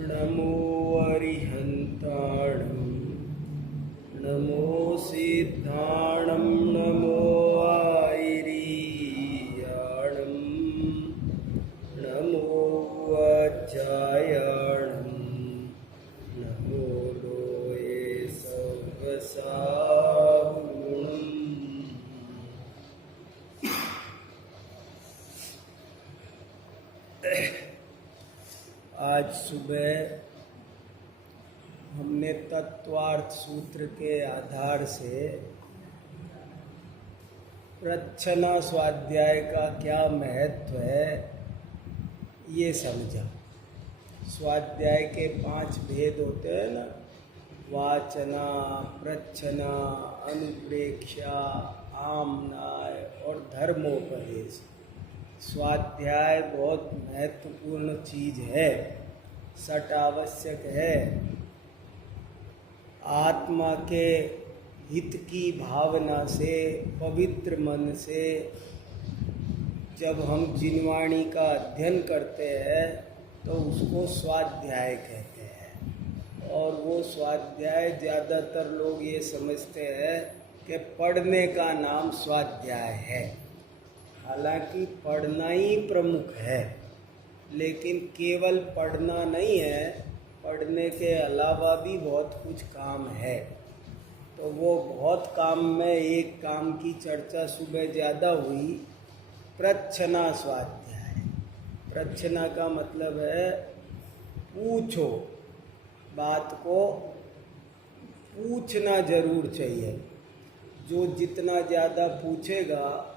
नमो अरिहन्ताणं नमो सिद्धाणं नमो आयरीयाणं नमो वज्रायणं नमो लोये सर्वसाहुणम्। आज सुबह हमने तत्वार्थ सूत्र के आधार से प्रच्छना स्वाध्याय का क्या महत्व है ये समझा। स्वाध्याय के 5 भेद होते हैं ना, वाचना, प्रच्छना, अनुप्रेक्षा, आमनाय और धर्मोपदेश। स्वाध्याय बहुत महत्वपूर्ण चीज है, सट आवश्यक है। आत्मा के हित की भावना से, पवित्र मन से जब हम जिनवाणी का अध्ययन करते हैं तो उसको स्वाध्याय कहते हैं। और वो स्वाध्याय ज़्यादातर लोग ये समझते हैं कि पढ़ने का नाम स्वाध्याय है। हालांकि पढ़ना ही प्रमुख है, लेकिन केवल पढ़ना नहीं है, पढ़ने के अलावा भी बहुत कुछ काम है। तो वो बहुत काम में एक काम की चर्चा सुबह ज़्यादा हुई, प्रच्छना स्वाध्याय। प्रच्छना का मतलब है पूछो, बात को पूछना जरूर चाहिए। जो जितना ज़्यादा पूछेगा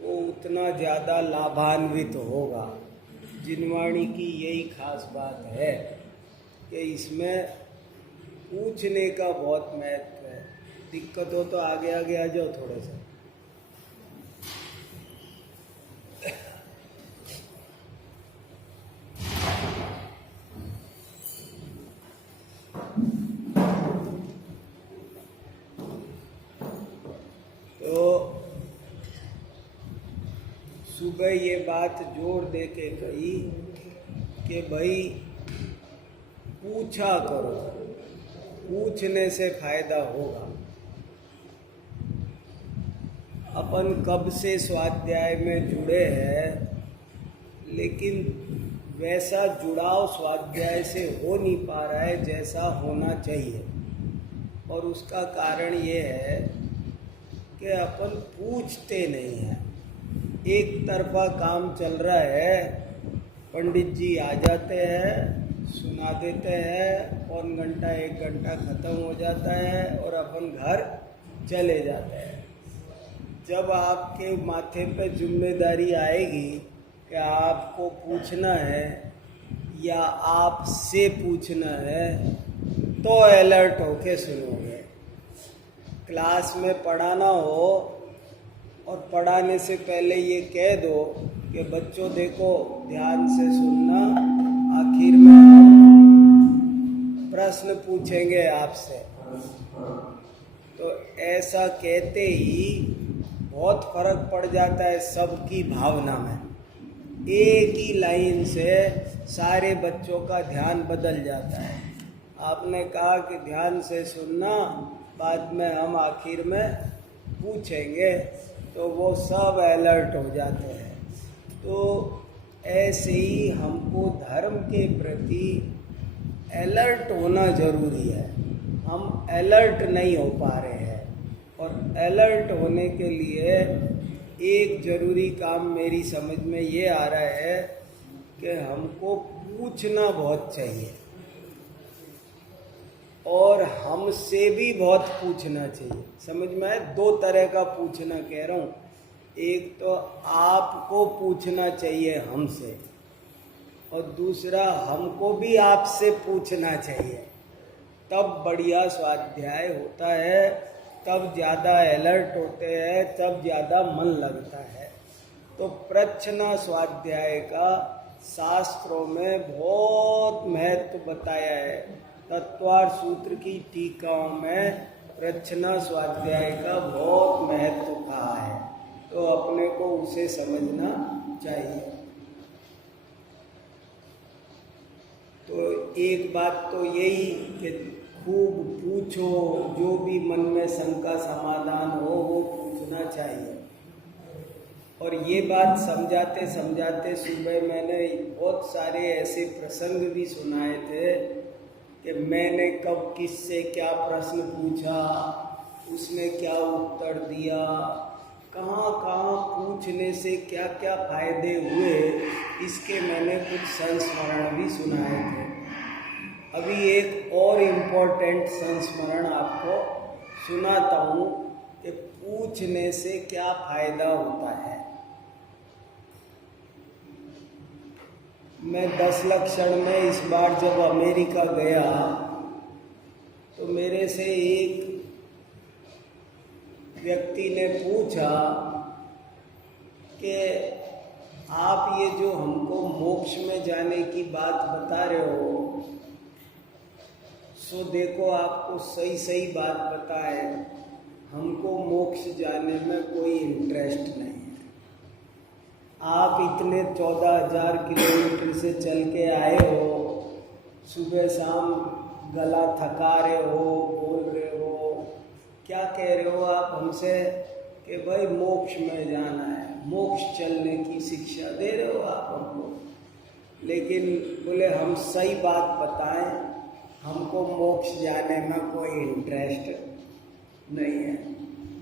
वो उतना ज़्यादा लाभान्वित होगा। जिनवाणी की यही खास बात है कि इसमें पूछने का बहुत महत्व है। दिक्कत हो तो आगे आगे आ जाओ थोड़े से। तो सुबह ये बात जोर दे के कही कि भाई पूछा करो, पूछने से फायदा होगा। अपन कब से स्वाध्याय में जुड़े हैं, लेकिन वैसा जुड़ाव स्वाध्याय से हो नहीं पा रहा है जैसा होना चाहिए। और उसका कारण ये है कि अपन पूछते नहीं हैं। एक तरफा काम चल रहा है, पंडित जी आ जाते हैं, सुना देते हैं, पौन घंटा 1 घंटा ख़त्म हो जाता है और अपन घर चले जाते हैं। जब आपके माथे पे जिम्मेदारी आएगी कि आपको पूछना है या आपसे पूछना है, तो अलर्ट होके सुनोगे। क्लास में पढ़ाना हो और पढ़ाने से पहले ये कह दो कि बच्चों देखो ध्यान से सुनना, आखिर में हम प्रश्न पूछेंगे आपसे। तो ऐसा कहते ही बहुत फर्क पड़ जाता है सबकी भावना में। एक ही लाइन से सारे बच्चों का ध्यान बदल जाता है। आपने कहा कि ध्यान से सुनना, बाद में हम आखिर में पूछेंगे, तो वो सब अलर्ट हो जाते हैं। तो ऐसे ही हमको धर्म के प्रति अलर्ट होना जरूरी है। हम अलर्ट नहीं हो पा रहे हैं, और अलर्ट होने के लिए एक जरूरी काम मेरी समझ में ये आ रहा है कि हमको पूछना बहुत चाहिए, और हमसे भी बहुत पूछना चाहिए। समझ में आए? 2 तरह का पूछना कह रहा हूँ। एक तो आपको पूछना चाहिए हमसे, और दूसरा हमको भी आपसे पूछना चाहिए। तब बढ़िया स्वाध्याय होता है, तब ज़्यादा अलर्ट होते हैं, तब ज़्यादा मन लगता है। तो प्रच्छना स्वाध्याय का शास्त्रों में बहुत महत्व बताया है। तत्वार्थ सूत्र की टीकाओं में प्रच्छना स्वाध्याय का बहुत महत्व कहा है, तो अपने को उसे समझना चाहिए। तो एक बात तो यही कि खूब पूछो, जो भी मन में शंका समाधान हो वो पूछना चाहिए। और ये बात समझाते समझाते सुबह मैंने बहुत सारे ऐसे प्रसंग भी सुनाए थे कि मैंने कब किससे क्या प्रश्न पूछा, उसने क्या उत्तर दिया, कहाँ कहाँ पूछने से क्या क्या फायदे हुए, इसके मैंने कुछ संस्मरण भी सुनाए थे। अभी एक और इम्पोर्टेंट संस्मरण आपको सुनाता हूँ कि पूछने से क्या फायदा होता है। मैं 10 लक्षण में इस बार जब अमेरिका गया तो मेरे से एक व्यक्ति ने पूछा कि आप ये जो हमको मोक्ष में जाने की बात बता रहे हो, सो देखो आपको सही सही बात बताए, हमको मोक्ष जाने में कोई इंटरेस्ट नहीं है। आप इतने 14,000 किलोमीटर से चल के आए हो, सुबह शाम गला थका रहे हो, बोल रहे हो, क्या कह रहे हो आप हमसे कि भाई मोक्ष में जाना है, मोक्ष चलने की शिक्षा दे रहे हो आप हमको। लेकिन बोले हम सही बात बताएं, हमको मोक्ष जाने में कोई इंटरेस्ट नहीं है।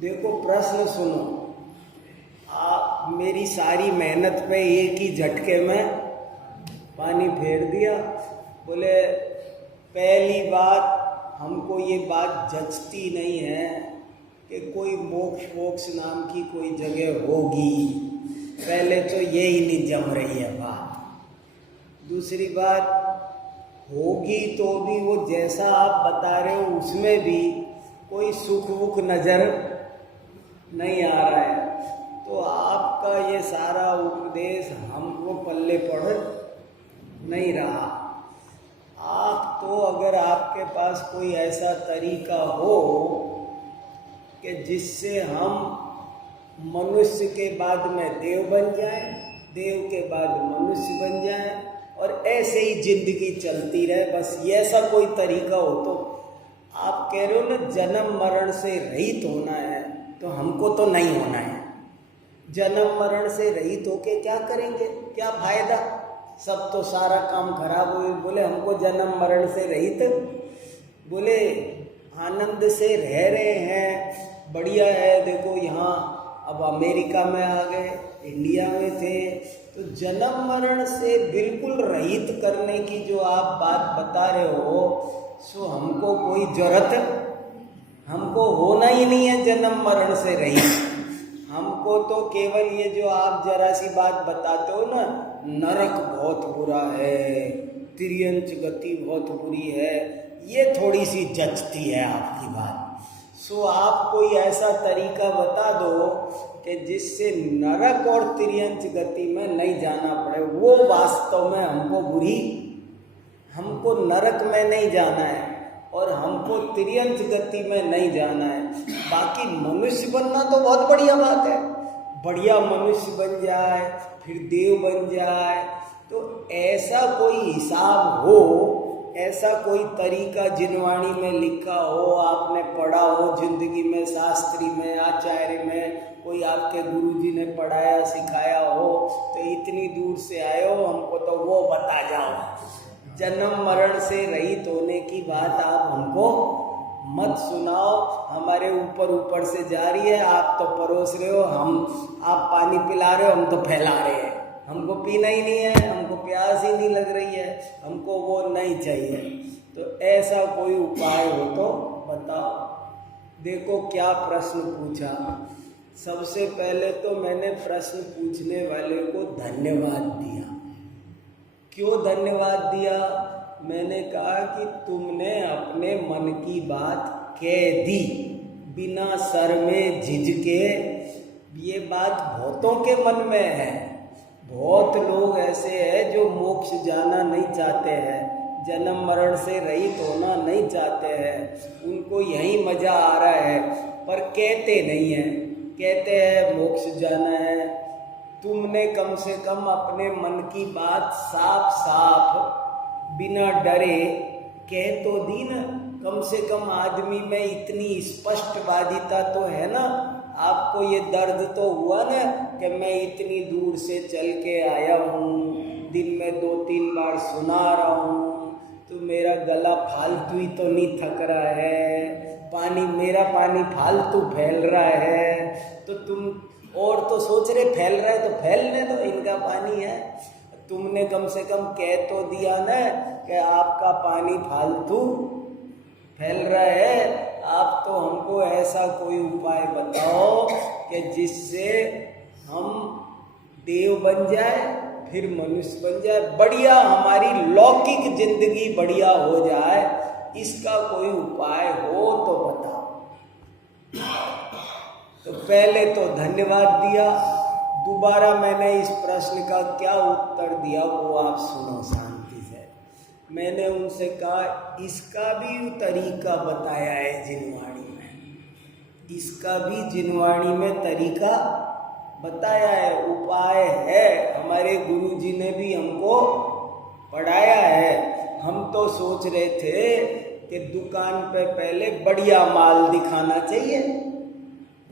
देखो प्रश्न सुनो, आप मेरी सारी मेहनत पे एक ही झटके में पानी फेर दिया। बोले पहली बात हमको ये बात जचती नहीं है कि कोई मोक्ष नाम की कोई जगह होगी। पहले तो ये ही नहीं जम रही है बात। दूसरी बात, होगी तो भी वो जैसा आप बता रहे हो उसमें भी कोई सुख वुख नज़र नहीं आ रहा है। तो आपका ये सारा उपदेश हमको पल्ले पड़ नहीं रहा। आप तो अगर आपके पास कोई ऐसा तरीका हो कि जिससे हम मनुष्य के बाद में देव बन जाएं, देव के बाद मनुष्य बन जाएं और ऐसे ही जिंदगी चलती रहे, बस ये ऐसा कोई तरीका हो। तो आप कह रहे हो ना जन्म मरण से रहित होना है, तो हमको तो नहीं होना है। जन्म मरण से रहित होके क्या करेंगे, क्या फायदा, सब तो सारा काम खराब हुए। बोले हमको जन्म मरण से रहित, बोले आनंद से रह रहे हैं, बढ़िया है। देखो यहाँ अब अमेरिका में आ गए, इंडिया में थे, तो जन्म मरण से बिल्कुल रहित करने की जो आप बात बता रहे हो, सो हमको कोई जरूरत, हमको होना ही नहीं है जन्म मरण से रहित। हमको तो केवल ये जो आप जरा सी बात बताते हो ना, नरक बहुत बुरा है, तिर्यंच गति बहुत बुरी है, ये थोड़ी सी जचती है आपकी बात। सो आप कोई ऐसा तरीका बता दो कि जिससे नरक और तिर्यंच गति में नहीं जाना पड़े। वो वास्तव में हमको बुरी, हमको नरक में नहीं जाना है और हमको तिर्यंच गति में नहीं जाना है। बाकी मनुष्य बनना तो बहुत बढ़िया बात है, बढ़िया मनुष्य बन जाए, फिर देव बन जाए, तो ऐसा कोई हिसाब हो, ऐसा कोई तरीका जिनवाणी में लिखा हो, आपने पढ़ा हो जिंदगी में, शास्त्री में, आचार्य में, कोई आपके गुरुजी ने पढ़ाया सिखाया हो, तो इतनी दूर से आए हो, हमको तो वो बता जाओ। जन्म मरण से रहित होने की बात आप हमको मत सुनाओ, हमारे ऊपर ऊपर से जा रही है, आप तो परोस रहे हो, आप पानी पिला रहे हो, हम तो फैला रहे हैं। हमको पीना ही नहीं है, हमको प्यास ही नहीं लग रही है, हमको वो नहीं चाहिए। तो ऐसा कोई उपाय हो तो बताओ। देखो क्या प्रश्न पूछा। सबसे पहले तो मैंने प्रश्न पूछने वाले को धन्यवाद दिया। क्यों धन्यवाद दिया? मैंने कहा कि तुमने अपने मन की बात कह दी बिना सर में झिझके। ये बात बहुतों के मन में है, बहुत लोग ऐसे हैं जो मोक्ष जाना नहीं चाहते हैं, जन्म मरण से रहित होना नहीं चाहते हैं, उनको यही मज़ा आ रहा है, पर कहते नहीं हैं। कहते हैं मोक्ष जाना है। तुमने कम से कम अपने मन की बात साफ साफ बिना डरे कह तो दी ना, कम से कम आदमी में इतनी स्पष्टवादिता तो है ना। आपको ये दर्द तो हुआ ना कि मैं इतनी दूर से चल के आया हूँ, दिन में 2-3 बार सुना रहा हूँ, तो मेरा गला फालतू ही तो नहीं थक रहा है, मेरा पानी फालतू फैल रहा है। तो तुम और तो सोच रहे फैल रहा है तो फैलने दो, इनका पानी है। तुमने कम से कम कह तो दिया ना कि आपका पानी फालतू फैल रहा है। आप तो हमको ऐसा कोई उपाय बताओ कि जिससे हम देव बन जाए, फिर मनुष्य बन जाए, बढ़िया हमारी लौकिक जिंदगी बढ़िया हो जाए, इसका कोई उपाय हो तो बताओ। तो पहले तो धन्यवाद दिया, दोबारा मैंने इस प्रश्न का क्या उत्तर दिया वो आप सुनो शांति से। मैंने उनसे कहा इसका भी तरीका बताया है जिनवाणी में, इसका भी जिनवाणी में तरीका बताया है, उपाय है, हमारे गुरुजी ने भी हमको पढ़ाया है। हम तो सोच रहे थे कि दुकान पे पहले बढ़िया माल दिखाना चाहिए,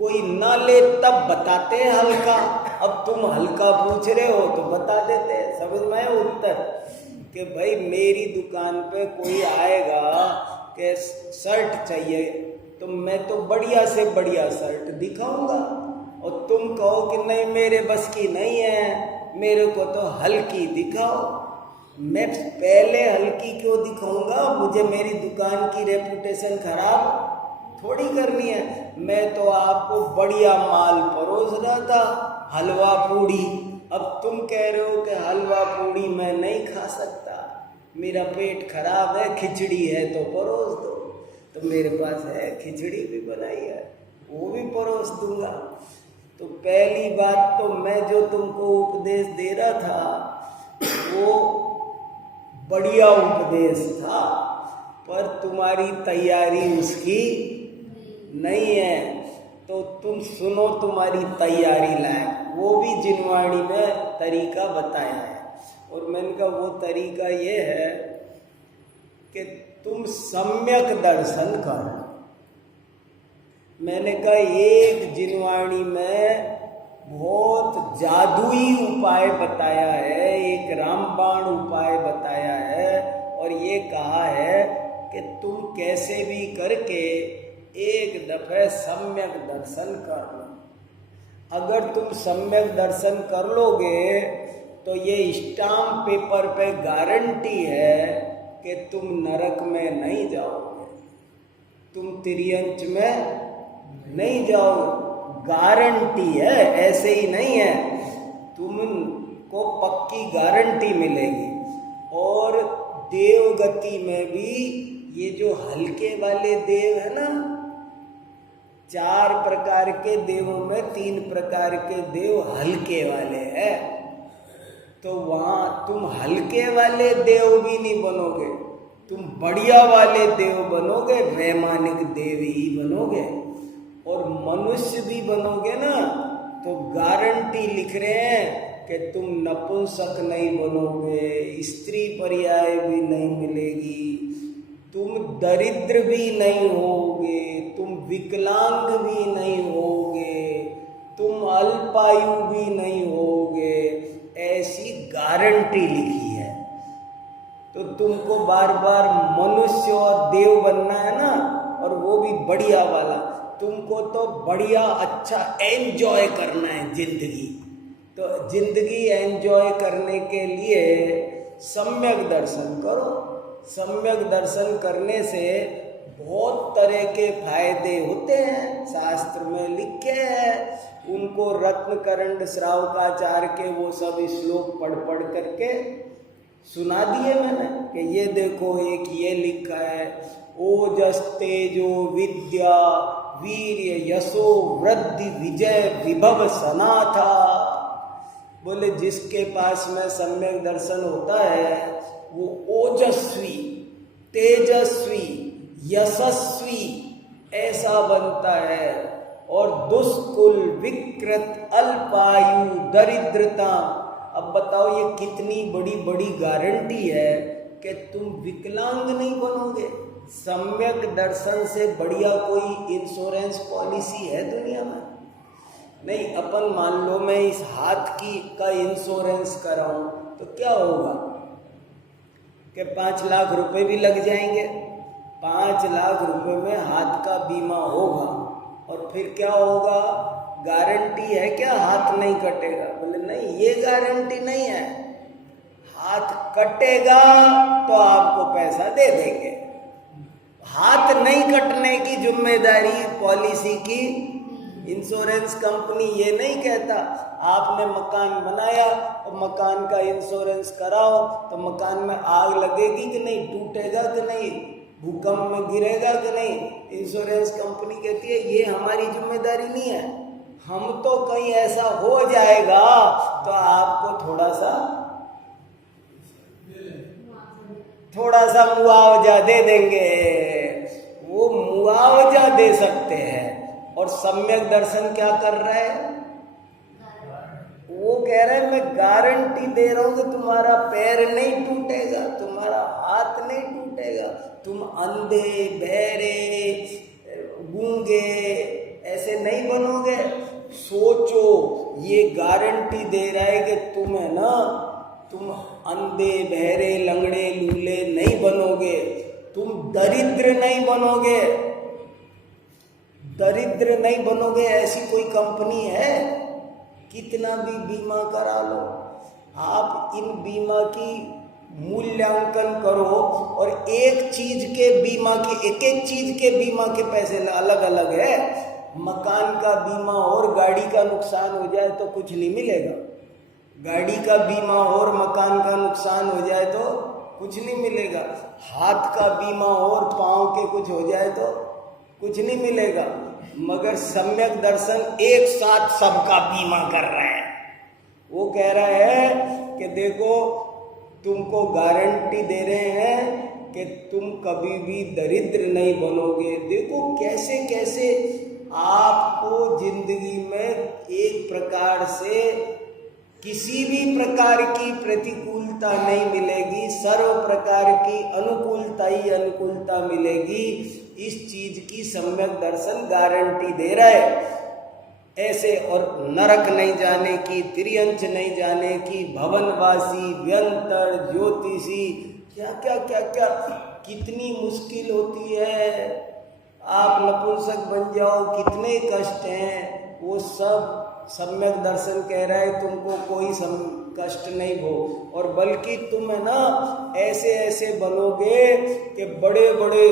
कोई ना ले तब बताते हैं हल्का। अब तुम हल्का पूछ रहे हो तो बता देते, समझ में आया उत्तर कि भाई मेरी दुकान पे कोई आएगा कि शर्ट चाहिए तो मैं तो बढ़िया से बढ़िया शर्ट दिखाऊंगा, और तुम कहो कि नहीं मेरे बस की नहीं है, मेरे को तो हल्की दिखाओ। मैं पहले हल्की क्यों दिखाऊंगा, मुझे मेरी दुकान की रेपुटेशन खराब थोड़ी करनी है। मैं तो आपको बढ़िया माल परोस रहा था, हलवा पूड़ी। अब तुम कह रहे हो कि हलवा पूड़ी मैं नहीं खा सकता, मेरा पेट खराब है, खिचड़ी है तो परोस दो। तो मेरे पास है, खिचड़ी भी बनाई है, वो भी परोस दूंगा। तो पहली बात तो मैं जो तुमको उपदेश दे रहा था वो बढ़िया उपदेश था, पर तुम्हारी तैयारी उसकी नहीं है। तो तुम सुनो तुम्हारी तैयारी लायक, वो भी जिनवाणी में तरीका बताया है। और मैंने कहा वो तरीका ये है कि तुम सम्यक दर्शन करो। मैंने कहा एक जिनवाणी में बहुत जादुई उपाय बताया है, एक रामबाण उपाय बताया है, और ये कहा है कि तुम कैसे भी करके एक दफे सम्यक दर्शन कर लो। अगर तुम सम्यक दर्शन कर लोगे तो ये स्टाम्प पेपर पे गारंटी है कि तुम नरक में नहीं जाओगे, तुम तिर्यंच में नहीं जाओगे, गारंटी है, ऐसे ही नहीं है, तुमको पक्की गारंटी मिलेगी। और देवगति में भी ये जो हल्के वाले देव है ना, 4 प्रकार के देवों में 3 प्रकार के देव हल्के वाले हैं, तो वहाँ तुम हल्के वाले देव भी नहीं बनोगे, तुम बढ़िया वाले देव बनोगे, वैमानिक देव ही बनोगे। और मनुष्य भी बनोगे ना तो गारंटी लिख रहे हैं कि तुम नपुंसक नहीं बनोगे, स्त्री पर्याय भी नहीं मिलेगी, तुम दरिद्र भी नहीं होगे, तुम विकलांग भी नहीं होगे, तुम अल्पायु भी नहीं होगे, ऐसी गारंटी लिखी है। तो तुमको बार बार मनुष्य और देव बनना है ना, और वो भी बढ़िया वाला, तुमको तो बढ़िया अच्छा एंजॉय करना है जिंदगी। तो जिंदगी एंजॉय करने के लिए सम्यक दर्शन करो। सम्यक दर्शन करने से बहुत तरह के फायदे होते हैं, शास्त्र में लिखे हैं, उनको रत्नकरंड श्रावकाचार्य के वो सब श्लोक पढ़ पढ़ करके सुना दिए मैंने कि ये देखो एक ये लिखा है, ओजस तेजो विद्या वीर्य यशो वृद्धि विजय विभव सनाथा। बोले जिसके पास में सम्यक दर्शन होता है वो ओजस्वी, तेजस्वी, यशस्वी ऐसा बनता है, और दुष्कुल, विकृत, अल्पायु, दरिद्रता। अब बताओ ये कितनी बड़ी बड़ी गारंटी है कि तुम विकलांग नहीं बनोगे। सम्यक दर्शन से बढ़िया कोई इंश्योरेंस पॉलिसी है दुनिया में? नहीं। अपन मान लो मैं इस हाथ की का इंश्योरेंस कराऊं तो क्या होगा कि 5 लाख रुपए भी लग जाएंगे। 5 लाख रुपए में हाथ का बीमा होगा और फिर क्या होगा? गारंटी है क्या हाथ नहीं कटेगा? बोले नहीं, ये गारंटी नहीं है। हाथ कटेगा तो आपको पैसा दे देंगे। हाथ नहीं कटने की जिम्मेदारी पॉलिसी की इंश्योरेंस कंपनी ये नहीं कहता। आपने मकान बनाया और मकान का इंश्योरेंस कराओ तो मकान में आग लगेगी कि नहीं, टूटेगा कि नहीं, भूकंप में गिरेगा कि नहीं, इंश्योरेंस कंपनी कहती है ये हमारी जिम्मेदारी नहीं है। हम तो कहीं ऐसा हो जाएगा तो आपको थोड़ा सा मुआवजा दे देंगे। वो मुआवजा दे सकते हैं। और सम्यक दर्शन क्या कर रहा है? वो कह रहा है मैं गारंटी दे रहा हूं कि तुम्हारा पैर नहीं टूटेगा, तुम्हारा हाथ नहीं टूटेगा, तुम अंधे, बहरे, गूंगे ऐसे नहीं बनोगे। सोचो, ये गारंटी दे रहा है कि तुम है ना, तुम अंधे, बहरे, लंगड़े, लूले नहीं बनोगे, तुम दरिद्र नहीं बनोगे। दरिद्र नहीं बनोगे ऐसी कोई कंपनी है? कितना भी बीमा करा लो, आप इन बीमा की मूल्यांकन करो और एक चीज के बीमा के पैसे अलग अलग है। मकान का बीमा और गाड़ी का नुकसान हो जाए तो कुछ नहीं मिलेगा। गाड़ी का बीमा और मकान का नुकसान हो जाए तो कुछ नहीं मिलेगा। हाथ का बीमा और पाँव के कुछ हो जाए तो कुछ नहीं मिलेगा। मगर सम्यक दर्शन एक साथ सबका बीमा कर रहा है। वो कह रहा है कि देखो, तुमको गारंटी दे रहे हैं कि तुम कभी भी दरिद्र नहीं बनोगे। देखो कैसे कैसे आपको जिंदगी में एक प्रकार से किसी भी प्रकार की प्रतिकूलता नहीं मिलेगी, सर्व प्रकार की अनुकूलता ही अनुकूलता मिलेगी। इस चीज की सम्यक दर्शन गारंटी दे रहा है। ऐसे और नरक नहीं जाने की, त्रियंच नहीं जाने की, भवनवासी, व्यंतर, ज्योतिषी, क्या क्या क्या क्या कितनी मुश्किल होती है। आप नपुंसक बन जाओ, कितने कष्ट हैं, वो सब सम्यक दर्शन कह रहा है तुमको कोई कष्ट नहीं हो। और बल्कि तुम है ना ऐसे ऐसे बनोगे कि बड़े बड़े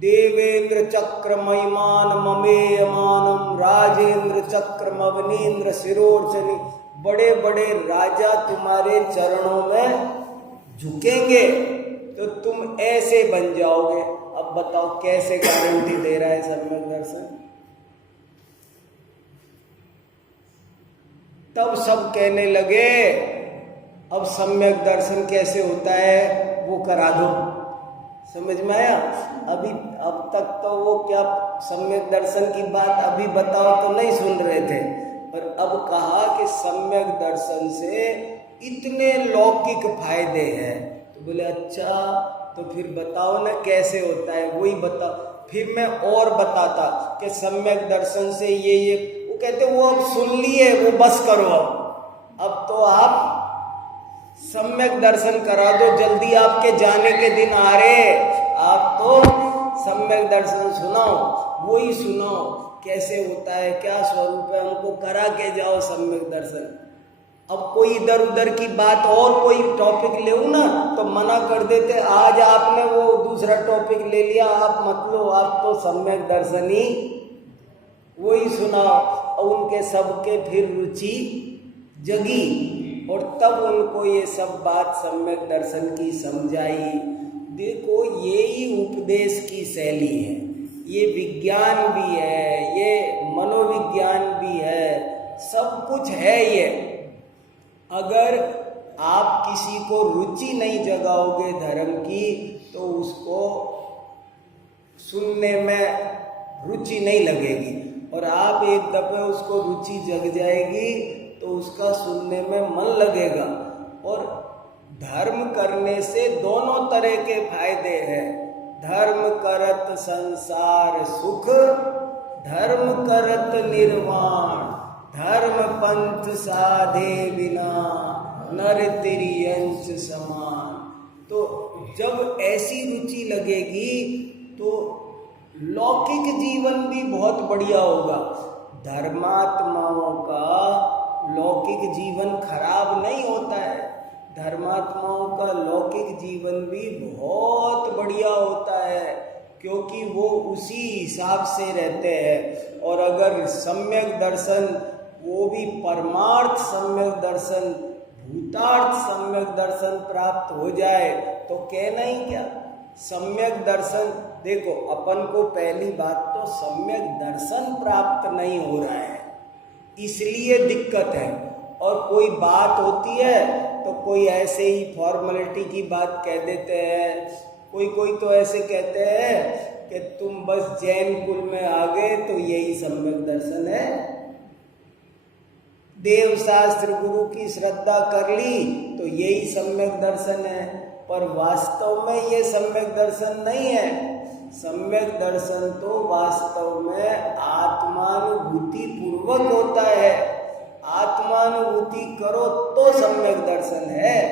देवेंद्र चक्र महिमान ममेयमानम राजेंद्र चक्र मवनीन्द्र शिरोर्चनी, बड़े बड़े राजा तुम्हारे चरणों में झुकेंगे तो तुम ऐसे बन जाओगे। अब बताओ कैसे गारंटी दे रहा है सम्यक दर्शन? तब सब कहने लगे अब सम्यक दर्शन कैसे होता है वो करा दो। समझ में आया? अब तक तो वो क्या सम्यक दर्शन की बात अभी बताओ तो नहीं सुन रहे थे, पर अब कहा कि सम्यक दर्शन से इतने लौकिक फायदे हैं। तो बोले अच्छा, तो फिर बताओ ना कैसे होता है, वही बताओ। फिर मैं और बताता कि सम्यक दर्शन से ये वो कहते वो अब सुन लिए, वो बस करो। अब तो आप सम्यक दर्शन करा दो, जल्दी आपके जाने के दिन आ रहे। आप तो सम्यक दर्शन सुनाओ, वही सुनाओ कैसे होता है, क्या स्वरूप है, हमको करा के जाओ सम्यक दर्शन। अब कोई इधर उधर की बात और कोई टॉपिक ले ना तो मना कर देते। आज आपने वो दूसरा टॉपिक ले लिया, आप मत लो, आप तो सम्यक दर्शन ही वही सुनाओ। और उनके सबके फिर रुचि जगी और तब उनको ये सब बात सम्यक दर्शन की समझाई। देखो ये ही उपदेश की शैली है, ये विज्ञान भी है, ये मनोविज्ञान भी है, सब कुछ है ये। अगर आप किसी को रुचि नहीं जगाओगे धर्म की तो उसको सुनने में रुचि नहीं लगेगी, और आप एक दफे उसको रुचि जग जाएगी तो उसका सुनने में मन लगेगा। और धर्म करने से दोनों तरह के फायदे हैं। धर्म करत संसार सुख, धर्म करत निर्वाण, धर्म पंथ साधे बिना नर तिर्यंच समान। तो जब ऐसी रुचि लगेगी तो लौकिक जीवन भी बहुत बढ़िया होगा। धर्मात्माओं का लौकिक जीवन खराब नहीं होता है, धर्मात्माओं का लौकिक जीवन भी बहुत बढ़िया होता है, क्योंकि वो उसी हिसाब से रहते हैं। और अगर सम्यक दर्शन, वो भी परमार्थ सम्यक दर्शन, भूतार्थ सम्यक दर्शन प्राप्त हो जाए तो कहना ही क्या। सम्यक दर्शन, देखो अपन को पहली बात तो सम्यक दर्शन प्राप्त नहीं हो रहा है, इसलिए दिक्कत है। और कोई बात होती है तो कोई ऐसे ही फॉर्मेलिटी की बात कह देते हैं। कोई तो ऐसे कहते हैं कि तुम बस जैन कुल में आ गए तो यही सम्यक दर्शन है, देव शास्त्र गुरु की श्रद्धा कर ली तो यही सम्यक दर्शन है। पर वास्तव में ये सम्यक दर्शन नहीं है। सम्यक दर्शन तो वास्तव में आत्मानुभूति पूर्वक होता है। आत्मानुभूति करो तो सम्यक दर्शन है।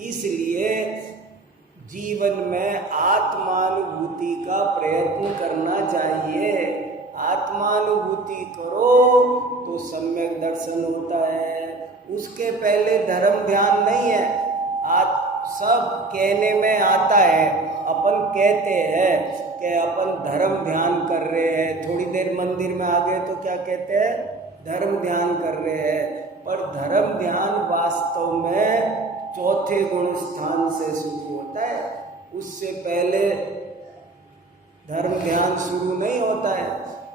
इसलिए जीवन में आत्मानुभूति का प्रयत्न करना चाहिए। आत्मानुभूति करो तो सम्यक दर्शन होता है। उसके पहले धर्म ध्यान नहीं है। सब कहने में आता है, अपन कहते हैं कि अपन धर्म ध्यान कर रहे हैं, थोड़ी देर मंदिर में आ गए तो क्या कहते हैं, धर्म ध्यान कर रहे हैं। पर धर्म ध्यान वास्तव में चौथे गुण स्थान से शुरू होता है, उससे पहले धर्म ध्यान शुरू नहीं होता है।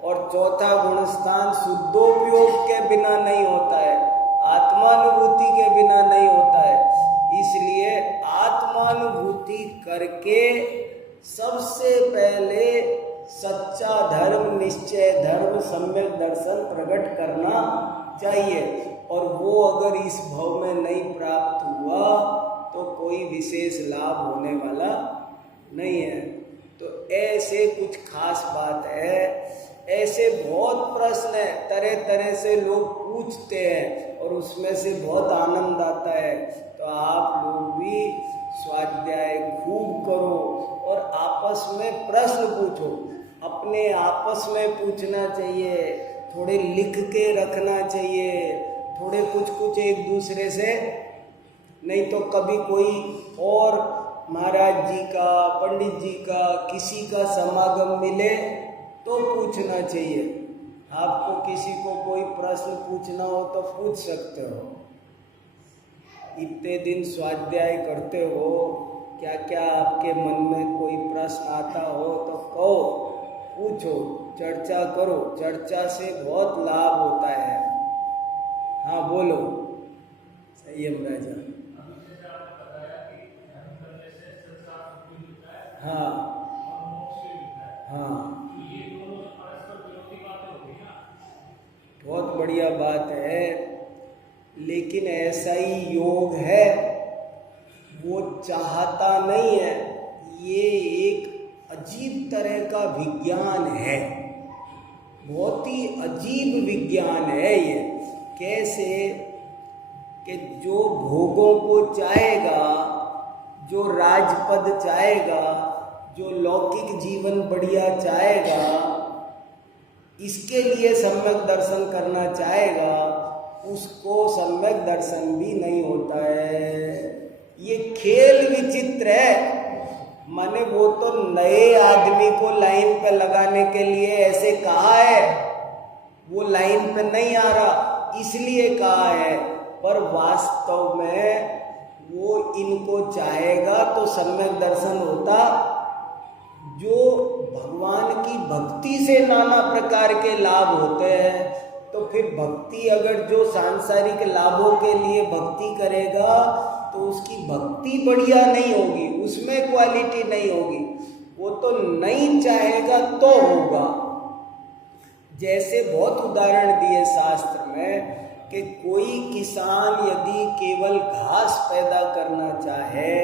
और चौथा गुण स्थान शुद्धोपयोग के बिना नहीं होता है, आत्मानुभूति के बिना नहीं होता है। इसलिए आत्मानुभूति करके सबसे पहले सच्चा धर्म, निश्चय धर्म, सम्यक दर्शन प्रकट करना चाहिए। और वो अगर इस भव में नहीं प्राप्त हुआ तो कोई विशेष लाभ होने वाला नहीं है। तो ऐसे कुछ खास बात है। ऐसे बहुत प्रश्न है, तरह तरह से लोग पूछते हैं और उसमें से बहुत आनंद आता है। तो आप लोग भी स्वाध्याय खूब करो और आपस में प्रश्न पूछो। अपने आपस में पूछना चाहिए, थोड़े लिख के रखना चाहिए, थोड़े कुछ एक दूसरे से। नहीं तो कभी कोई और महाराज जी का, पंडित जी का, किसी का समागम मिले तो पूछना चाहिए। आपको किसी को कोई प्रश्न पूछना हो तो पूछ सकते हो। इतने दिन स्वाध्याय करते हो, क्या क्या आपके मन में कोई प्रश्न आता हो तो कहो, पूछो, चर्चा करो। चर्चा से बहुत लाभ होता है। हाँ बोलो। संयम राजा। हाँ हाँ, बहुत बढ़िया बात है। लेकिन ऐसा ही योग है, वो चाहता नहीं है। ये एक अजीब तरह का विज्ञान है, बहुत ही अजीब विज्ञान है ये। कैसे कि जो भोगों को चाहेगा, जो राजपद चाहेगा, जो लौकिक जीवन बढ़िया चाहेगा, इसके लिए सम्यक दर्शन करना चाहेगा, उसको सम्यक दर्शन भी नहीं होता है। ये खेल विचित्र है। माने वो तो नए आदमी को लाइन पे लगाने के लिए ऐसे कहा है, वो लाइन पे नहीं आ रहा इसलिए कहा है। पर वास्तव में वो इनको चाहेगा तो सम्यक दर्शन होता। जो भगवान की भक्ति से नाना प्रकार के लाभ होते हैं, तो फिर भक्ति अगर जो सांसारिक लाभों के लिए भक्ति करेगा तो उसकी भक्ति बढ़िया नहीं होगी, उसमें क्वालिटी नहीं होगी। वो तो नहीं चाहेगा तो होगा। जैसे बहुत उदाहरण दिए शास्त्र में, कि कोई किसान यदि केवल घास पैदा करना चाहे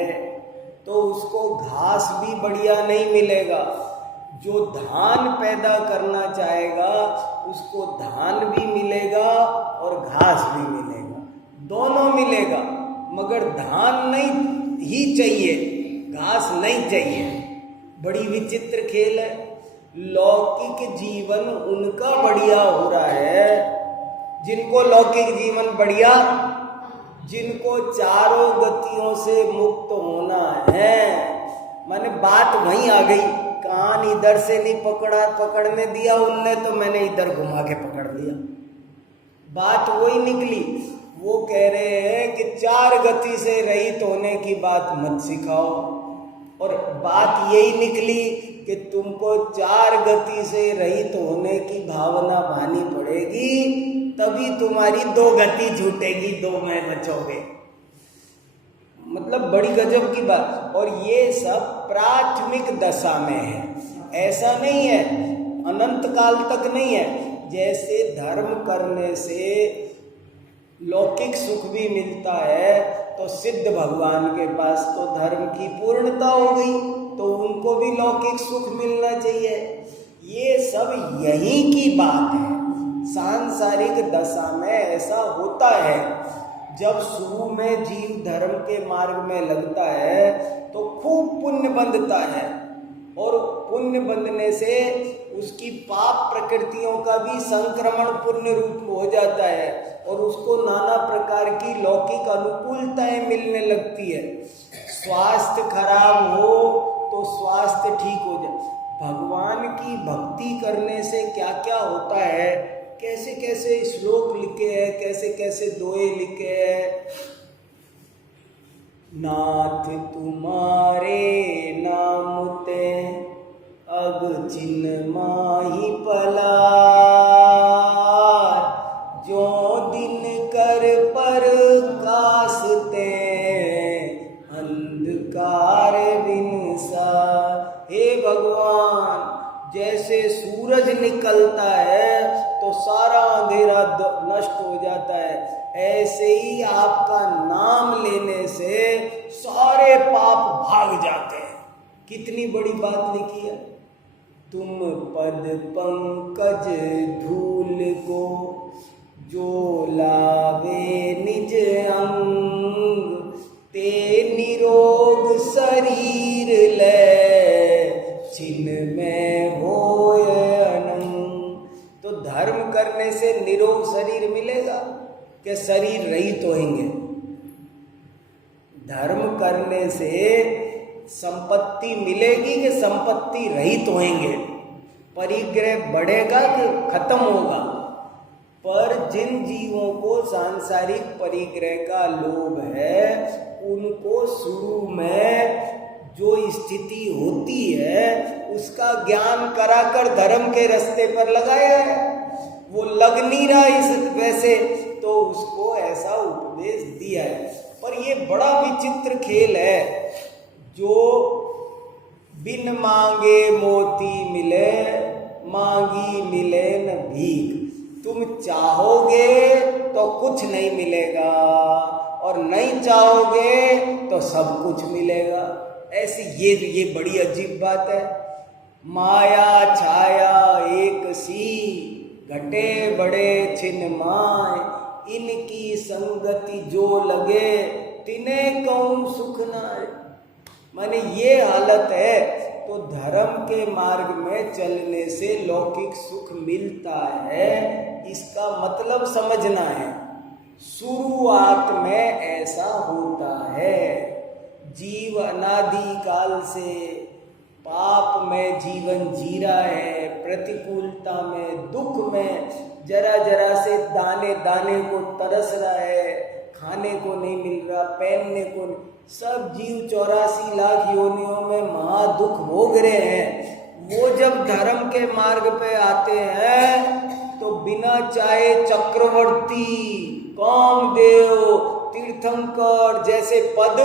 तो उसको घास भी बढ़िया नहीं मिलेगा। जो धान पैदा करना चाहेगा उसको धान भी मिलेगा और घास भी मिलेगा, दोनों मिलेगा, मगर धान नहीं ही चाहिए, घास नहीं चाहिए। बड़ी विचित्र खेल है। लौकिक जीवन उनका बढ़िया हो रहा है जिनको लौकिक जीवन बढ़िया, जिनको चारों गतियों से मुक्त होना है। माने बात वहीं आ गई, कान इधर से नहीं पकड़ने दिया उनने, तो मैंने इधर घुमा के पकड़ लिया। बात वही निकली। वो कह रहे हैं कि चार गति से रहित होने की बात मत सिखाओ, और बात यही निकली कि तुमको चार गति से रहित होने की भावना भानी पड़ेगी, तभी तुम्हारी दो गति छूटेगी, दो में बचोगे। मतलब बड़ी गजब की बात। और ये सब प्राथमिक दशा में है, ऐसा नहीं है अनंत काल तक नहीं है। जैसे धर्म करने से लौकिक सुख भी मिलता है, तो सिद्ध भगवान के पास तो धर्म की पूर्णता हो गई, तो उनको भी लौकिक सुख मिलना चाहिए। ये सब यहीं की बात है। सांसारिक दशा में ऐसा होता है। जब शुरू में जीव धर्म के मार्ग में लगता है तो खूब पुण्य बंधता है, और पुण्य बंधने से उसकी पाप प्रकृतियों का भी संक्रमण पुण्य रूप में हो जाता है, और उसको नाना प्रकार की लौकिक अनुकूलताएं मिलने लगती है। स्वास्थ्य खराब हो तो स्वास्थ्य ठीक हो जाए। भगवान की भक्ति करने से क्या क्या होता है, कैसे कैसे श्लोक लिखे हैं, कैसे कैसे दोहे लिखे हैं। नाथ तुम्हारे नाम ते अग चिन्ह माही पलार, जो दिन कर पर कासते अंधकार बिनसा। हे भगवान, जैसे सूरज निकलता है तो सारा अंधेरा नष्ट हो जाता है, ऐसे ही आपका नाम लेने से सारे पाप भाग जाते हैं। कितनी बड़ी बात लिखी है। तुम पद पंकज धूल को जो लावे निज अंग, ते निरोग शरीर ले छिन्न में होय अनंग। तो धर्म करने से निरोग शरीर मिलेगा कि शरीर रहित होंगे? धर्म करने से संपत्ति मिलेगी कि संपत्ति रहित होंगे? परिग्रह बढ़ेगा कि खत्म होगा? पर जिन जीवों को सांसारिक परिग्रह का लोभ है, उनको शुरू में जो स्थिति होती है उसका ज्ञान कराकर धर्म के रास्ते पर लगाया है। वो लग नहीं रहा इस वैसे, तो उसको ऐसा उपदेश दिया है। पर ये बड़ा विचित्र खेल है। जो बिन मांगे मोती मिले, मांगी मिले न भीख। तुम चाहोगे तो कुछ नहीं मिलेगा, और नहीं चाहोगे तो सब कुछ मिलेगा। ऐसी ये बड़ी अजीब बात है। माया छाया एक सी, घटे बड़े छिन माय। इनकी संगति जो लगे, तिन्हें कौन सुख नाय। माने ये हालत है। तो धर्म के मार्ग में चलने से लौकिक सुख मिलता है, इसका मतलब समझना है। शुरुआत में ऐसा होता है। जीव अनादि काल से पाप में जीवन जी रहा है, प्रतिकूलता में, दुख में, जरा जरा से दाने दाने को तरस रहा है, खाने को नहीं मिल रहा, पहनने को नहीं। सब जीव 84 लाख योनियों में महादुख भोग रहे हैं। वो जब धर्म के मार्ग पे आते हैं तो बिना चाहे चक्रवर्ती, कामदेव, तीर्थंकर जैसे पद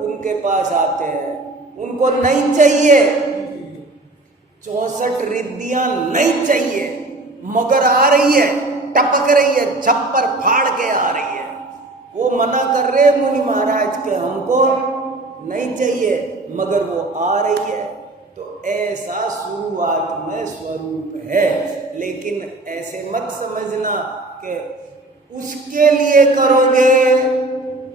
उनके पास आते हैं। उनको नहीं चाहिए 64 रिद्धियां नहीं चाहिए, मगर आ रही है। टपक रही है, छप्पर फाड़ के आ रही है। वो मना कर रहे मुनि महाराज के हमको नहीं चाहिए, मगर वो आ रही है। तो ऐसा शुरुआत में स्वरूप है, लेकिन ऐसे मत समझना कि उसके लिए करोगे।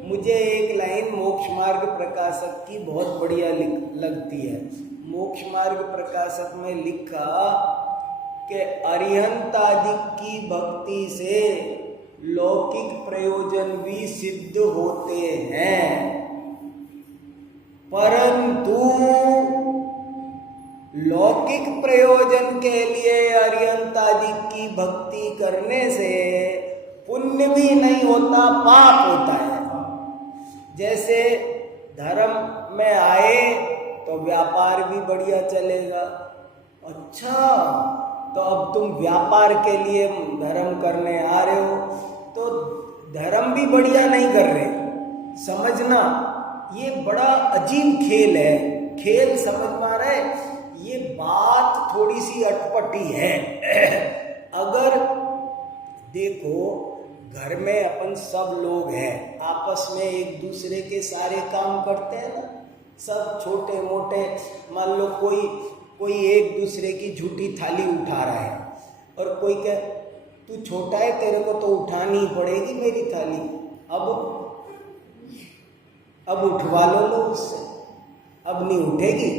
मुझे एक लाइन मोक्ष मार्ग प्रकाशक की बहुत बढ़िया लगती है। मोक्ष मार्ग प्रकाशक में लिखा कि अरिहंत आदि की भक्ति से लौकिक प्रयोजन भी सिद्ध होते हैं, परंतु लौकिक प्रयोजन के लिए अरिहंत आदि की भक्ति करने से पुण्य भी नहीं होता, पाप होता है। जैसे धर्म में आए तो व्यापार भी बढ़िया चलेगा। अच्छा, तो अब तुम व्यापार के लिए धर्म करने आ रहे हो तो धर्म भी बढ़िया नहीं कर रहे। समझना, ये बड़ा अजीब खेल है। खेल समझ पा रहे, ये बात थोड़ी सी अटपटी है। अगर देखो, घर में अपन सब लोग हैं, आपस में एक दूसरे के सारे काम करते हैं ना, सब छोटे मोटे। मान लो कोई एक दूसरे की झूठी थाली उठा रहा है और कोई कहे तू छोटा है, तेरे को तो उठानी ही पड़ेगी मेरी थाली, अब उठवा लो उससे, अब नहीं उठेगी।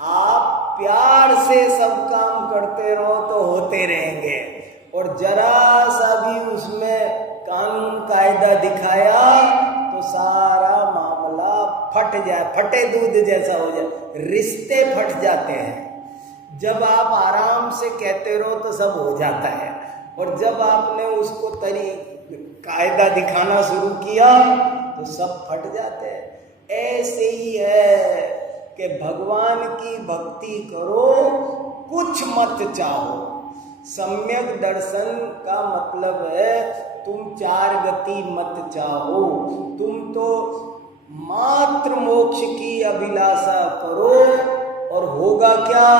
आप प्यार से सब काम करते रहो तो होते रहेंगे, और जरा सा भी उसमें कानून कायदा दिखाया तो सारा मामला फट जाए, फटे दूध जैसा हो जाए, रिश्ते फट जाते हैं। जब आप आराम से कहते रहो तो सब हो जाता है, और जब आपने उसको कायदा दिखाना शुरू किया तो सब फट जाते हैं। ऐसे ही है कि भगवान की भक्ति करो, कुछ मत चाहो। सम्यक दर्शन का मतलब है तुम चार गति मत चाहो, तुम तो मात्र मोक्ष की अभिलाषा करो, और होगा क्या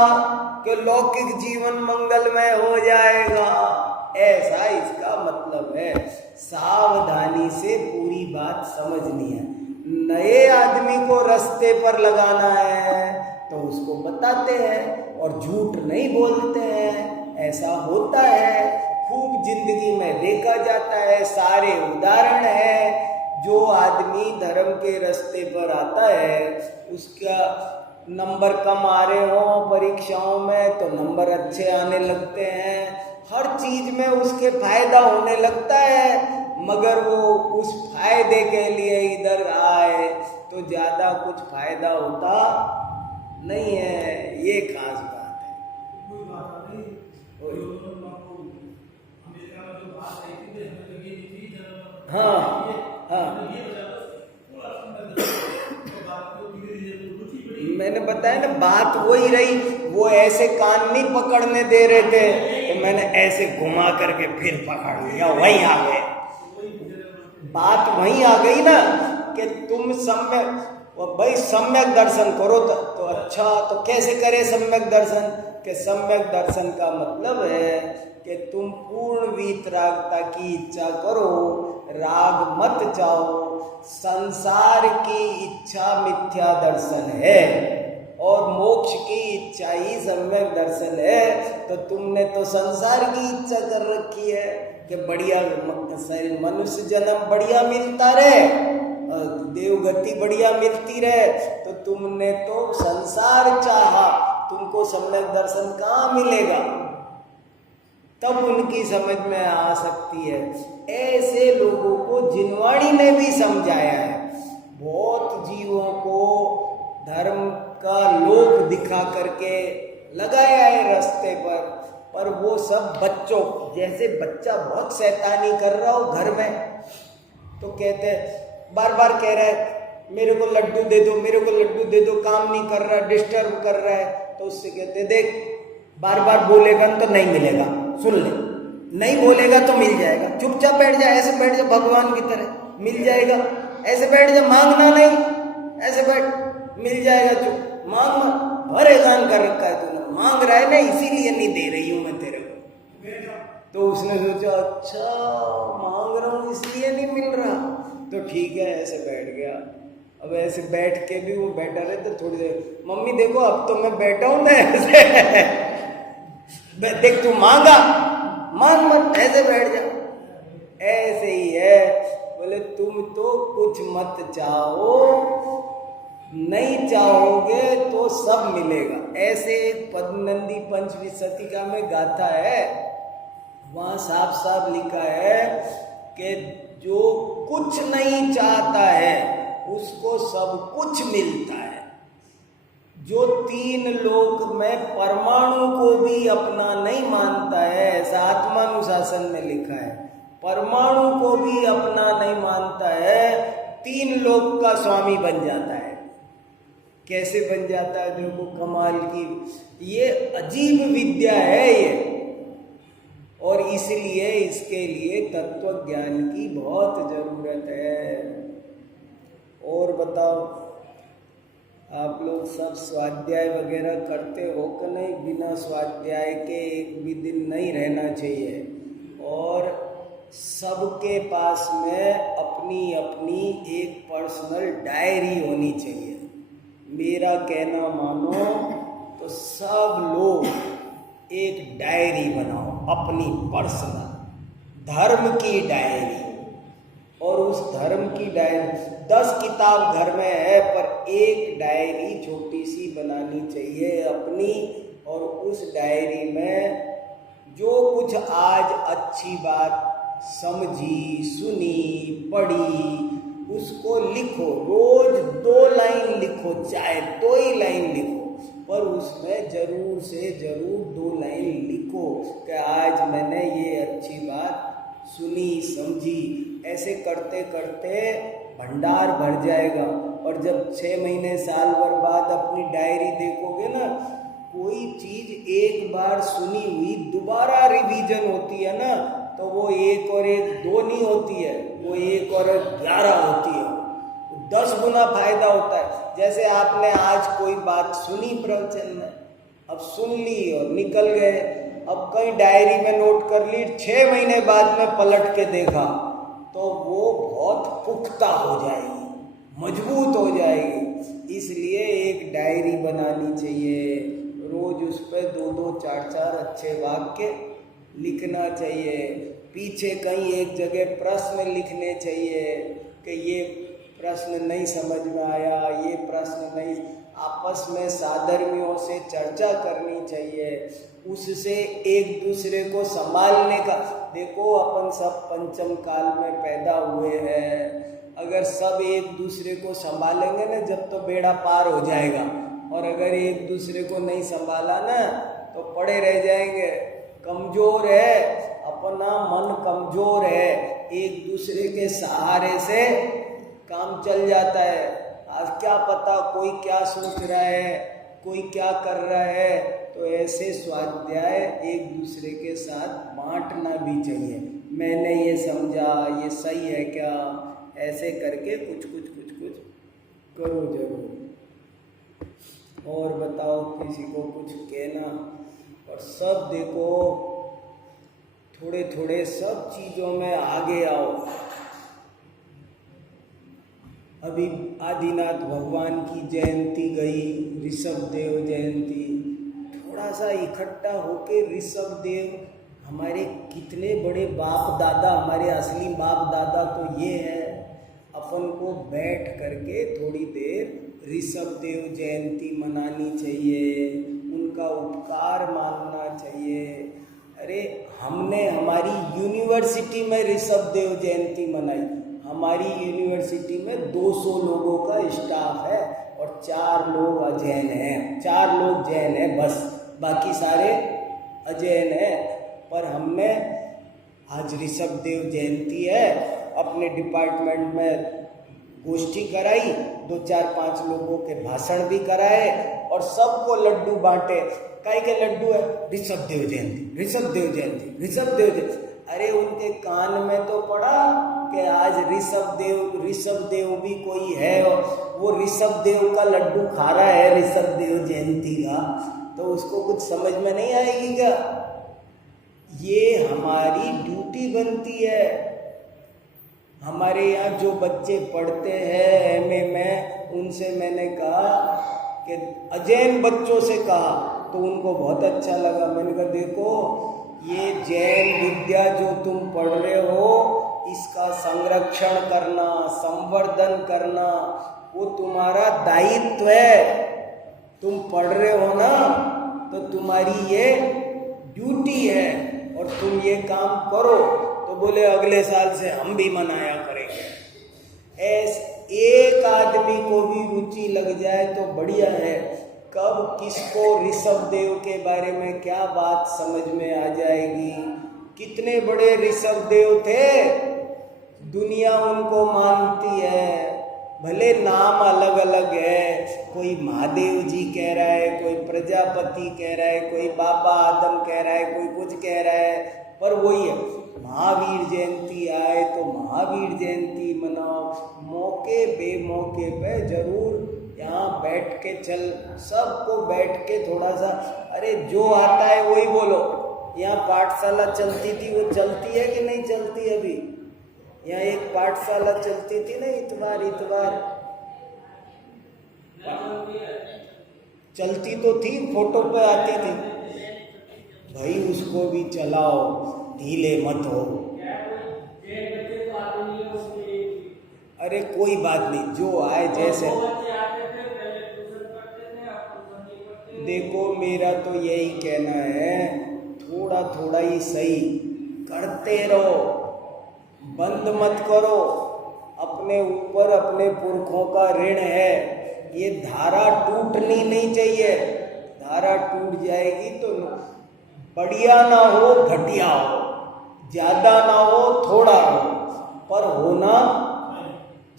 कि लौकिक जीवन मंगलमय हो जाएगा। ऐसा इसका मतलब है। सावधानी से पूरी बात समझनी है। नए आदमी को रास्ते पर लगाना है तो उसको बताते हैं और झूठ नहीं बोलते हैं। ऐसा होता है, खूब जिंदगी में देखा जाता है, सारे उदाहरण हैं। जो आदमी धर्म के रास्ते पर आता है उसका नंबर कम आ रहे हो परीक्षाओं में तो नंबर अच्छे आने लगते हैं, हर चीज में उसके फायदा होने लगता है। मगर वो उस फायदे के लिए इधर आए तो ज्यादा कुछ फायदा होता नहीं है। ये खास बात है। कोई बात नहीं। हाँ हाँ, मैंने बताया ना, बात वही रही। वो ऐसे कान नहीं पकड़ने दे रहे थे तो मैंने ऐसे घुमा करके फिर पकड़ लिया, वही आ गए। बात वहीं आ गई ना कि तुम सम्यक दर्शन करो तो अच्छा। तो कैसे करे सम्यक दर्शन? कि सम्यक दर्शन का मतलब है कि तुम पूर्ण वीतरागता की इच्छा करो, राग मत चाहो। संसार की इच्छा मिथ्या दर्शन है और मोक्ष की इच्छा ही सम्यक दर्शन है। तो तुमने तो संसार की इच्छा कर रखी है कि बढ़िया मनुष्य जन्म बढ़िया मिलता रहे, देवगति बढ़िया मिलती रहे, तो तुमने तो संसार चाहा, तुमको सम्यक दर्शन कहाँ मिलेगा? तब उनकी समझ में आ सकती है। ऐसे लोगों को जिनवाणी ने भी समझाया है। बहुत जीवों को धर्म का लोक दिखा करके लगाया है रास्ते पर वो सब बच्चों, जैसे बच्चा बहुत शैतानी कर रहा हो घर में तो कहते बार बार कह रहा है मेरे को लड्डू दे दो, मेरे को लड्डू दे दो, काम नहीं कर रहा, डिस्टर्ब कर रहा है। तो उससे कहते देख बार बार बोलेगा तो नहीं मिलेगा, सुन ले, नहीं बोलेगा तो मिल जाएगा, चुपचाप बैठ जा, ऐसे बैठ जा भगवान की तरह, मिल जाएगा। ऐसे बैठ जा, मांगना नहीं, ऐसे बैठ, मिल जाएगा। चुप मांग मत, परेशान कर रखा है तूने, मांग रहा है ना इसीलिए नहीं दे रही हूं मैं तेरे को। तो ठीक है, ऐसे बैठ गया। अब ऐसे बैठ के भी वो बैठा रहे तो थोड़ी देर, मम्मी देखो अब तो मैं बैठा हूं ना ऐसे देख तू मांगा, मांग मत, ऐसे बैठ जा। ऐसे ही है, बोले तुम तो कुछ मत चाहो, नहीं चाहोगे तो सब मिलेगा। ऐसे पद्मनंदी पंचविंशतिका में गाथा है, वहां साफ साफ लिखा है कि जो कुछ नहीं चाहता है उसको सब कुछ मिलता है। जो 3 लोक में परमाणु को भी अपना नहीं मानता है, ऐसा आत्मानुशासन में लिखा है, परमाणु को भी अपना नहीं मानता है, 3 लोक का स्वामी बन जाता है। कैसे बन जाता है? देखो कमाल की, ये अजीब विद्या है ये, और इसलिए इसके लिए तत्व ज्ञान की बहुत जरूरत है। और बताओ, आप लोग सब स्वाध्याय वगैरह करते हो कि नहीं? बिना स्वाध्याय के एक भी दिन नहीं रहना चाहिए। और सबके पास में अपनी अपनी एक पर्सनल डायरी होनी चाहिए। मेरा कहना मानो तो सब लोग एक डायरी बनाओ, अपनी पर्सनल धर्म की डायरी। और उस धर्म की डायरी, 10 किताब घर में है पर एक डायरी छोटी सी बनानी चाहिए अपनी। और उस डायरी में जो कुछ आज अच्छी बात समझी, सुनी, पढ़ी, उसको लिखो। रोज 2 लाइन लिखो, चाहे 2 ही लाइन लिखो, पर उसमें जरूर से जरूर 2 लाइन लिखो कि आज मैंने ये अच्छी बात सुनी, समझी। ऐसे करते करते भंडार भर जाएगा। और जब 6 महीने साल भर बाद अपनी डायरी देखोगे ना, कोई चीज एक बार सुनी हुई दोबारा रिवीजन होती है ना, तो वो 1 और 1 2 नहीं होती है, वो 1 और 1 11 होती है। 10 गुना फायदा होता है। जैसे आपने आज कोई बात सुनी प्रवचन में, अब सुन ली और निकल गए, अब कहीं डायरी में नोट कर ली, 6 महीने बाद में पलट के देखा तो वो बहुत पुख्ता हो जाएगी, मजबूत हो जाएगी। इसलिए एक डायरी बनानी चाहिए, रोज उस पर 2-2, 4-4 अच्छे वाक्य लिखना चाहिए। पीछे कहीं एक जगह प्रश्न लिखने चाहिए कि ये प्रश्न नहीं समझ में आया, ये प्रश्न नहीं, आपस में साधर्मियों से चर्चा करनी चाहिए। उससे एक दूसरे को संभालने का, देखो अपन सब पंचम काल में पैदा हुए हैं, अगर सब एक दूसरे को संभालेंगे ना जब तो बेड़ा पार हो जाएगा। और अगर एक दूसरे को नहीं संभाला ना तो पड़े रह जाएंगे। कमजोर है, अपना मन कमजोर है, एक दूसरे के सहारे से काम चल जाता है। आज क्या पता कोई क्या सोच रहा है, कोई क्या कर रहा है, तो ऐसे स्वाध्याय एक दूसरे के साथ बांटना भी चाहिए। मैंने ये समझा, ये सही है क्या, ऐसे करके कुछ करो जरूर। और बताओ, किसी को कुछ कहना? और सब देखो, थोड़े थोड़े सब चीज़ों में आगे आओ। अभी आदिनाथ भगवान की जयंती गई, ऋषभ देव जयंती, थोड़ा सा इकट्ठा होके ऋषभ देव, हमारे कितने बड़े बाप दादा, हमारे असली बाप दादा तो ये है। अपन को बैठ करके थोड़ी देर ऋषभ देव जयंती मनानी चाहिए, उनका उपकार मानना चाहिए। अरे हमने हमारी यूनिवर्सिटी में ऋषभ देव जयंती मनाई। हमारी यूनिवर्सिटी में 200 लोगों का स्टाफ है और 4 लोग अजैन हैं, 4 लोग जैन हैं बस, बाकी सारे अजैन हैं। पर हमने आज ऋषभ देव जयंती है, अपने डिपार्टमेंट में गोष्ठी कराई, 2-4-5 लोगों के भाषण भी कराए और सबको लड्डू बांटे। काहे के लड्डू है? ऋषभ देव जयंती, ऋषभ देव जयंती, ऋषभ देव जयंती। अरे उनके कान में तो पड़ा कि आज ऋषभ देव भी कोई है और वो ऋषभ देव का लड्डू खा रहा है ऋषभ देव जयंती का, तो उसको कुछ समझ में नहीं आएगी क्या? ये हमारी ड्यूटी बनती है, हमारे यहाँ जो बच्चे पढ़ते हैं एमए में, उनसे मैंने कहा कि अजैन बच्चों से कहा तो उनको बहुत अच्छा लगा। मैंने कहा देखो, ये जैन विद्या जो तुम पढ़ रहे हो, इसका संरक्षण करना, संवर्धन करना, वो तुम्हारा दायित्व है। तुम पढ़ रहे हो ना, तो तुम्हारी ये ड्यूटी है और तुम ये काम करो। तो बोले अगले साल से हम भी मनाया करेंगे। एक आदमी को भी रुचि लग जाए तो बढ़िया है। कब किसको ऋषभ देव के बारे में क्या बात समझ में आ जाएगी। कितने बड़े ऋषभ देव थे, दुनिया उनको मानती है, भले नाम अलग अलग है। कोई महादेव जी कह रहा है, कोई प्रजापति कह रहा है, कोई बाबा आदम कह रहा है, कोई कुछ कह रहा है, पर वही है। महावीर जयंती आए तो महावीर जयंती मनाओ। मौके बेमौके पे जरूर यहाँ बैठ के सबको बैठ के थोड़ा सा, अरे जो आता है वही बोलो। यहाँ पाठशाला चलती थी, वो चलती है कि नहीं चलती अभी? यहाँ एक पाठशाला चलती थी ना, इतवार चलती तो थी, फोटो पे आती थी। भाई उसको भी चलाओ, ढीले मत हो। अरे कोई बात नहीं, जो आए जैसे। देखो मेरा तो यही कहना है, थोड़ा थोड़ा ही सही करते रहो, बंद मत करो। अपने ऊपर अपने पुरखों का ऋण है, ये धारा टूटनी नहीं चाहिए। धारा टूट जाएगी तो बढ़िया ना हो घटिया हो, ज्यादा ना हो थोड़ा हो, पर होना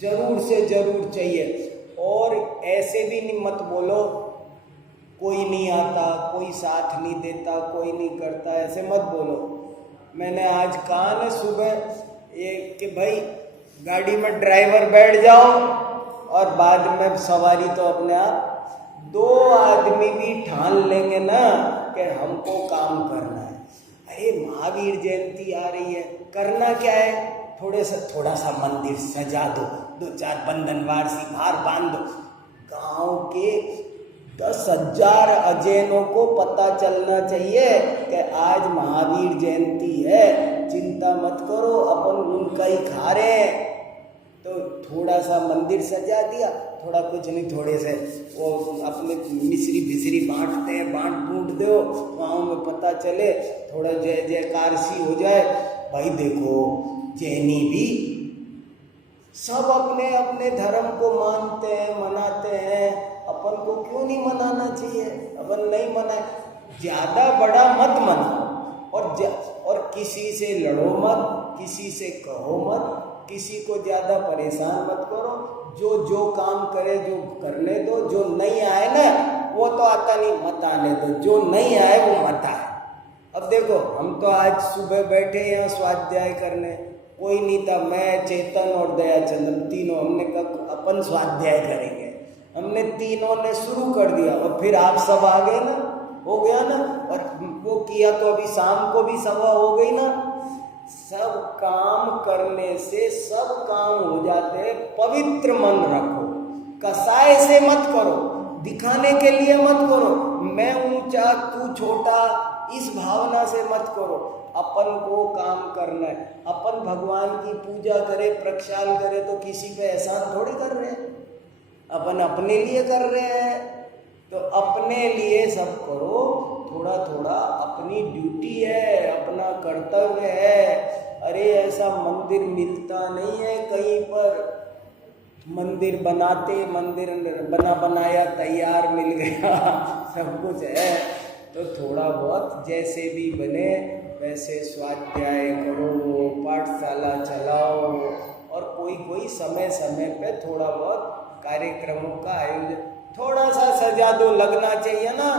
जरूर से जरूर चाहिए। और ऐसे भी नहीं मत बोलो कोई नहीं आता, कोई साथ नहीं देता, कोई नहीं करता, ऐसे मत बोलो। मैंने आज कहा ना सुबह ये कि भाई गाड़ी में ड्राइवर बैठ जाओ और बाद में सवारी तो अपने आप। दो आदमी भी ठान लेंगे ना कि हमको काम करना है। अरे महावीर जयंती आ रही है, करना क्या है? थोड़ा सा मंदिर सजा दो, 2-4 बंधनवार सी बाहर बांध दो। गांव के 10,000 अजैनों को पता चलना चाहिए कि आज महावीर जयंती है, चिंता मत करो, अपन उनका ही खा रहे हैं। तो थोड़ा सा मंदिर सजा दिया, थोड़ा कुछ नहीं, थोड़े से वो अपने मिश्री भिसरी बांटते हैं, बांट बूट दो, गाँव में पता चले, थोड़ा जय जयकार सी हो जाए। भाई देखो जैनी भी सब अपने अपने धर्म को मानते हैं, मनाते हैं। अपन को क्यों नहीं मनाना चाहिए? अपन नहीं मनाए, ज्यादा बड़ा मत मनाओ और किसी से लड़ो मत, किसी से कहो मत, किसी को ज्यादा परेशान मत करो। जो काम करे जो करने दो, जो नहीं आए ना वो तो आता नहीं, मत आने दो, जो नहीं आए वो मत आए। अब देखो हम तो आज सुबह बैठे यहाँ स्वाध्याय करने, कोई नहीं था, मैं चेतन और दयाचंद तीनों, हमने कहा अपन स्वाध्याय करेंगे। हमने तीनों ने शुरू कर दिया और फिर आप सब आ गए ना, हो गया ना। और वो किया तो अभी शाम को भी सभा हो गई ना। सब काम करने से सब काम हो जाते हैं। पवित्र मन रखो, कसाय से मत करो, दिखाने के लिए मत करो, मैं ऊंचा तू छोटा, इस भावना से मत करो। अपन को काम करना है। अपन भगवान की पूजा करे, प्रक्षाल करे तो किसी पे एहसान थोड़ी कर रहे हैं, अपन अपने लिए कर रहे हैं। तो अपने लिए सब करो, थोड़ा थोड़ा, अपनी ड्यूटी है, अपना कर्तव्य है। अरे ऐसा मंदिर मिलता नहीं है कहीं पर, मंदिर बनाते, मंदिर बनाया तैयार मिल गया, सब कुछ है। तो थोड़ा बहुत जैसे भी बने वैसे स्वाध्याय करो, पाठशाला चलाओ, और कोई समय समय पे थोड़ा बहुत कार्यक्रमों का आयोजन थोड़ा सा सजा दो, लगना चाहिए ना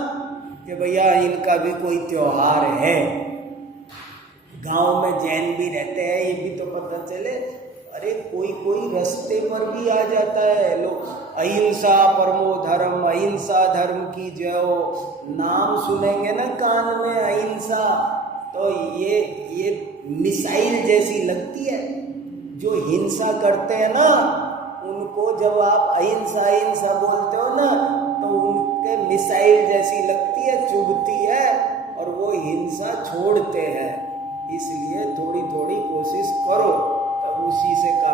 कि भैया इनका भी कोई त्योहार है। गांव में जैन भी रहते हैं, ये भी तो पता चले। अरे कोई रास्ते पर भी आ जाता है, लोग अहिंसा परमो धर्म, अहिंसा धर्म की जय हो, नाम सुनेंगे ना कान में अहिंसा, तो ये मिसाइल जैसी लगती है। जो हिंसा करते हैं ना, उनको जब आप अहिंसा अहिंसा बोलते हो ना, तो उनके मिसाइल जैसी लगती है, चुभती है, और वो हिंसा छोड़ते हैं। इसलिए थोड़ी थोड़ी कोशिश करो, तब उसी से काम